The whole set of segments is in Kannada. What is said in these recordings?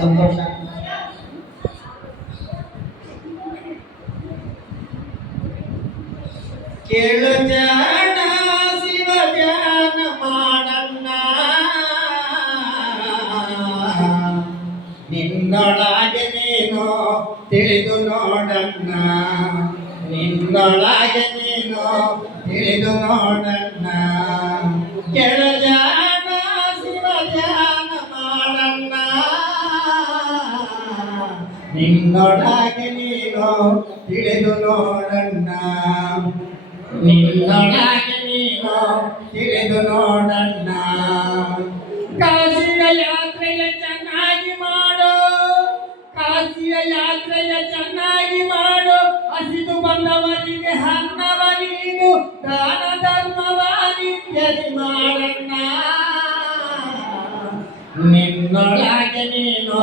ಸಂತೋಷ. ಕೇಳು ಜಾಣ ಶಿವ ಧ್ಯಾನ ಮಾಡಣ್ಣ, ನಿನ್ನೊಳಗೆ ನೀನು ತಿಳಿದು ನೋಡಣ್ಣ, ನಿನ್ನೊಳಗೆ ನೀನು ತಿಳಿದು ನೋಡಣ್ಣ. ಕೇಳು ಜಾಣ ಶಿವ ಧ್ಯಾನ ಮಾಡಣ್ಣ, ನಿನ್ನೊಳಗೆ ನೀನು ತಿಳಿದು ನೋಡಣ್ಣ, ನಿನ್ನೊಳಗೆ ನೀನು ತಿಳಿದು ನೋಡಣ್ಣ. ಕಾಶಿಯ ಯಾತ್ರೆಯ ಚೆನ್ನಾಗಿ ಮಾಡು, ಕಾಶಿಯ ಯಾತ್ರೆಯ ಚೆನ್ನಾಗಿ ಮಾಡು, ಹಸಿದು ಬಂದವರಿಗೆ ಅನ್ನವ ನೀನು, ದಾನ ಧರ್ಮವ ನಿತ್ಯದಿ ಮಾಡಣ್ಣ, ನಿನ್ನೊಳಗೆ ನೀನು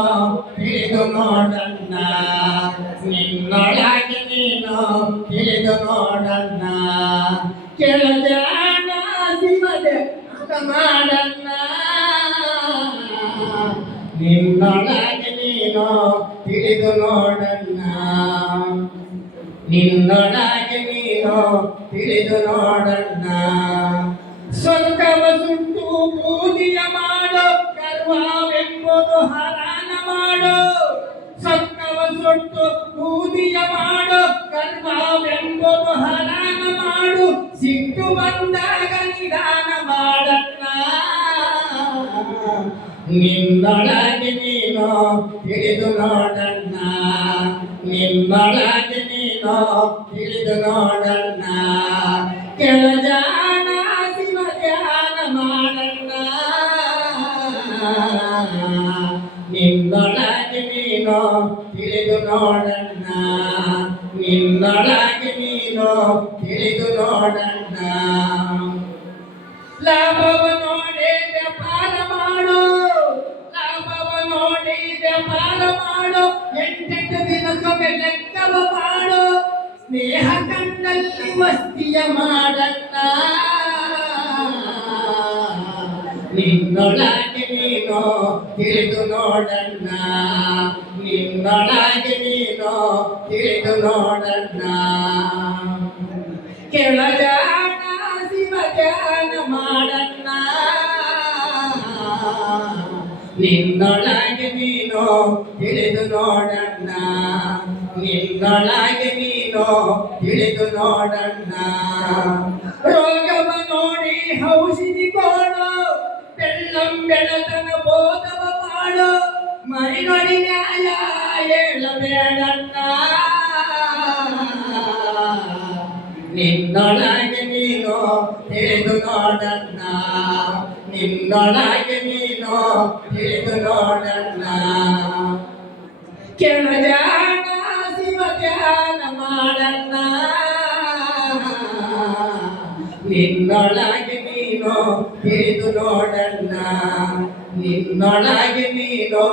ತಿಳಿದು ನೋಡಣ್ಣ, ನಿನ್ನೊಳಗೆ ನೀನು ತಿಳಿದು ನೋಡಣ್ಣ. ಕೆಳಜಾಣ ಶಿವದೆ ಮಾಡಣ್ಣ, ನಿನ್ನೊಳಗೆ ನೀನು ತಿಳಿದು ನೋಡಣ್ಣ, ನಿನ್ನೊಳಗೆ ನೀನು ತಿಳಿದು ನೋಡಣ್ಣ. ಸ್ವರ್ಗವ ಸುಟ್ಟು ಬೂದಿಯ ಮಾಡು, ಗರ್ವವೆಂಬುದು ಹರಾನ ಮಾಡು, ಸ್ವರ್ಗವ ಸುಟ್ಟು ಬೂದಿಯ ಮಾಡು, ಗರ್ವವೆಂಬುದು ಹರಾನ ಮಾಡು, ಸಿಟ್ಟು ಬಂದಾಗ ನಿಧಾನ ಮಾಡಣ್ಣ, ನಿನ್ನೊಳಗೆ ನೀನು ತಿಳಿದು ನೋಡಣ್ಣ, ನಿನ್ನೊಳಗೆ ನೀನು ತಿಳಿದು ನೋಡಣ್ಣ. ಕೆಳಜಾಣ ಶಿವ ಧ್ಯಾನ ಮಾಡಣ್ಣ, ನಿನ್ನೊಳಗೆ ನೀನು ತಿಳಿದು ನೋಡಣ್ಣ, ನಿನ್ನೊಳಗೆ ನೀನು ತಿಳಿದು ನೋಡಣ್ಣ. ಲಾಭವ ನೋಡಿ ವ್ಯಾಪಾರ ಮಾಡು, ಲಾಭವ ನೋಡಿ ವ್ಯಾಪಾರ ಮಾಡು, ಎಂಟೆಂಟು ದಿನಕ್ಕೊಮ್ಮೆ ಲೆಕ್ಕವ ಮಾಡು, ಸ್ನೇಹ ಕಂಡಲ್ಲಿ ವಸ್ತಿಯ ಮಾಡಣ್ಣ, ನಿನ್ನೊಳಗೆ ನೀನು ತಿಳಿದು ನೋಡಣ್ಣ, ನಿನ್ನೊಳಗೆ ನೀನು ತಿಳಿದು ನೋಡಣ್ಣ. ಕೆಳಜಾಣ ಶಿವ ಧ್ಯಾನ ಮಾಡಣ್ಣ, ನಿನ್ನೊಳಗೆ ನೀನು ತಿಳಿದು ನೋಡಣ್ಣ, ನಿನ್ನೊಳಗೆ ನೀನು ತಿಳಿದು ನೋಡಣ್ಣ. ರೋಗವ ನೋಡಿ ಔಷಧಿ ಕೊಡು, ಬೆಳ್ಳಂ ಬೆಳತನ ಬೋಧವ ಮಾಡು, ಮರಿ ನೋಡಿ ನ್ಯಾಯ ಹೇಳಬೇಡಣ್ಣ, ನಿನ್ನೊಳಗೆ ನೀನು ತಿಳಿದು ನೋಡಣ್ಣ, ನಿನ್ನೊಳಗೆ ನೀನು ತಿಳಿದು ನೋಡಣ್ಣ. ಕೆಳಜಾಣ ಶಿವ ಧ್ಯಾನ ಮಾಡಣ್ಣ, ನಿನ್ನೊಳಗೆ ನೀನು ತಿಳಿದು ನೋಡಣ್ಣ, ನಿನ್ನೊಳಗೆ ನೀನು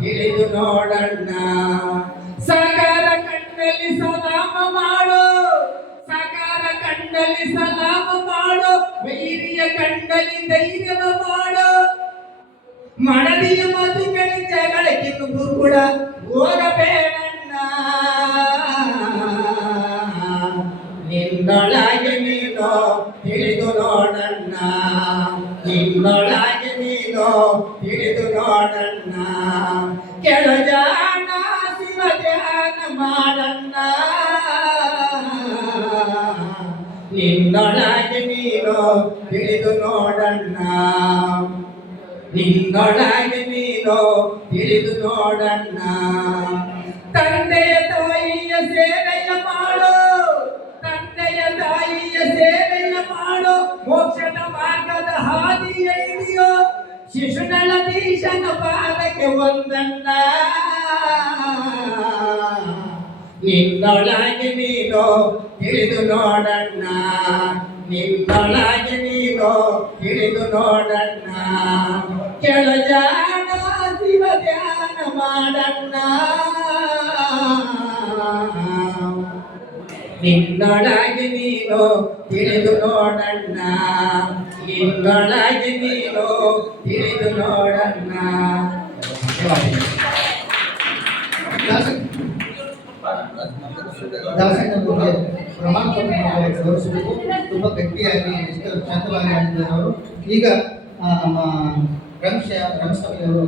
ತಿಳಿದು ನೋಡಣ್ಣ. ಸಾಕಾರ ಕಣ್ಣಲ್ಲಿ ಸಲಾಮ ಮಾಡು, ಸಾಕಾರ ಕಣ್ಣಲ್ಲಿ ಸಲಾಮ ಮಾಡು, ವೈರಿಯ ಕಣ್ಣಲ್ಲಿ ಧೈರ್ಯವ ಮಾಡು, ಮಡದಿಯ ಮದುವೆಗೆ ಜಗಳಕ್ಕೆ ಕೂಡ ಹೋಗಬೇಡಣ್ಣ, ನಿನ್ನೊಳಗೆ ನೀನು ತಿಳಿದು ನೋಡಣ್ಣ, ನಿನ್ನೊಳಗೆ ನೀನು ತಿಳಿದು ನೋಡಣ್ಣ. ಕೆಳಜಾಣ ಶಿವ ಧ್ಯಾನ ಮಾಡಣ್ಣ, ನಿನ್ನೊಳಗೆ ನೀನು ತಿಳಿದು ನೋಡಣ್ಣ, ನಿನ್ನೊಳಗೆ ನೀನು ತಿಳಿದು ನೋಡಣ್ಣ. ತಂದೆಯ ತಾಯಿಯ ಸೇವೆಯ ಮಾಡು, ತಂದೆಯ ತಾಯಿಯ ಸೇವೆಯ ಮಾಡು, ಮೋಕ್ಷದ ಮಾರ್ಗದ ಹಾದಿಯ ಹಿಡಿಯೋ, ಶಿಶುಗಳ ದೀಶನ ಪಾದಕ್ಕೆ ಒಂದಣ್ಣ, ನಿನ್ನೊಳಗೆ ನೀನು ತಿಳಿದು ನೋಡಣ್ಣ, ನಿನ್ನೊಳಗೆ ನೀನು ತಿಳಿದು ನೋಡಣ್ಣ. ಕೆಳಜಾಣ ಶಿವ ಧ್ಯಾನ ಮಾಡಣ್ಣ, ನಿನ್ನೊಳಗೆ ನೀನು ತಿಳಿದು ನೋಡಣ್ಣ, ನಿನ್ನೊಳಗೆ ನೀನು ತಿಳಿದು ನೋಡಣ್ಣ. ದಾಸಣ್ಣವರಿಗೆ ಪ್ರಮಾಣ ಪತ್ರವನ್ನು ಗೌರವಿಸಬೇಕು. ತುಂಬ ಗಟ್ಟಿಯಾಗಿ ಎಷ್ಟು ಶಾಂತವಾಗಿ ಆಡಿದ್ದಾರೆ ಅವರು. ಈಗ ನಮ್ಮ ರಂಗಸ್ವಾಮಿಯವರು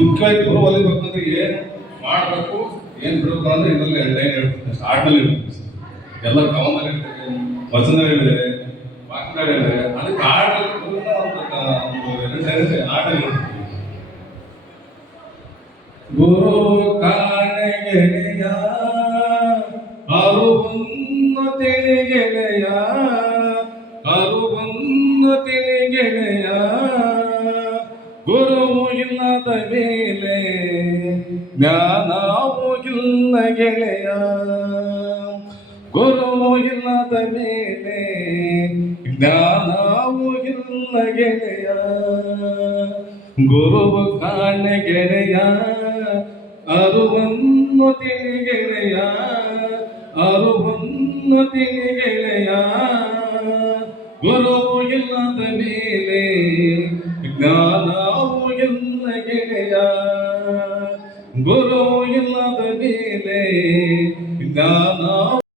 ಮುಖ್ಯವಾಗಿ ಗುರು ಒಲಿಬೇಕಂದ್ರೆ ಏನ್ ಮಾಡ್ಬೇಕು ಏನ್ ಬಿಡ್ಬೇಕು ಅಂದ್ರೆ ಇದರಲ್ಲಿ 2 ಲೈನ್ ಹೇಳ್ತೀನಿ. ಆಡ್ನಲ್ಲಿ ಇರ್ತದೆ ಎಲ್ಲ ಕವನಲ್ಲಿ ಇರ್ತದೆ, ವಚನಗಳಿದೆ, ವಾಕ್ಯಗಳಿದೆ. ಅದಕ್ಕೆ ಆಡಲ್ಲಿ ಒಂದು 2 ಲೈನ್ ಆಡಲ್ಲಿ ಇರ್ತದೆ. ಗುರು ಕಾಣೆಗೆಳೆಯ ಅರುವನ್ನು ತಿಳಿಗೆಳೆಯ, ಅರುವನ್ನು ತಿಳಿಗೆಳೆಯ. ಗುರುವು ಇಲ್ಲದ ಮೇಲೆ ಜ್ಞಾನವೂ ಇಲ್ಲ ಗೆಳೆಯ, ಗುರುವು ಇಲ್ಲದ ಮೇಲೆ ಜ್ಞಾನವೂ ಇಲ್ಲ ಗೆಳೆಯ. ಗುರುವು ಕಾಣೆ ಗೆಳೆಯ ಅರುವನ್ನು ತಿಳಿಗೆಳೆಯ, ಅರುವನ್ನು ತಿಳಿಗೆಳೆಯ. ಗುರುವು ಇಲ್ಲದ ಮೇಲೆ ಜ್ಞಾನ